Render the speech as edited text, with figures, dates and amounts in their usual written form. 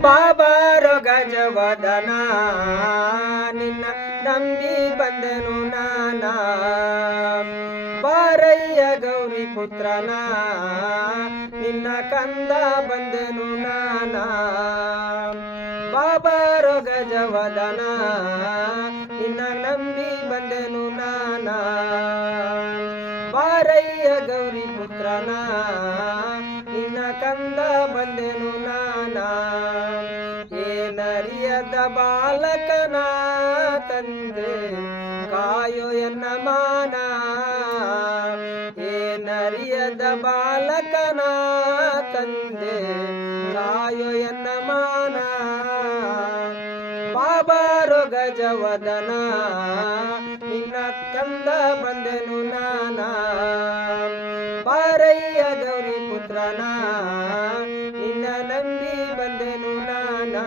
ಬಾಬಾರೋ ಗಜವದನ ನಿನ್ನ ನಂಬಿ ಬಂದೆನು ನಾನಾ ಬಾರಯ್ಯ ಗೌರಿ ಪುತ್ರನ ನಿನ್ನ ಕಂದ ಬಂದೆನು ನಾನಾ ಬಾಬಾರೋ ಗಜವದನ ನಿನ್ನ ನಂಬಿ ಬಂದೆನು ನಾನಾ ಬಾರಯ್ಯ ಗೌರಿ ಪುತ್ರನ ನಿನ್ನ ಕಂದ ಬಂದೆನು ನಾನಾ ಏನರಿಯದ ಬಾಲಕನ ತಂದೆ ಕಾಯೋ ಎನ್ನ ಮಾನ ಏನರಿಯದ ಬಾಲಕನ ತಂದೆ ಕಾಯೋ ಎನ್ನ ಮಾನ ಬಾಬಾರೋ ಗಜವದನ ನಿನ್ನ ಕಂದ ಬಂದೆನು ನಾನಾ ಬಾರಯ್ಯ ಗೌರಿ ಪುತ್ರನ ನಿನ್ನ ನಂಬಿ ಬಂದೆನು ನಾನಾ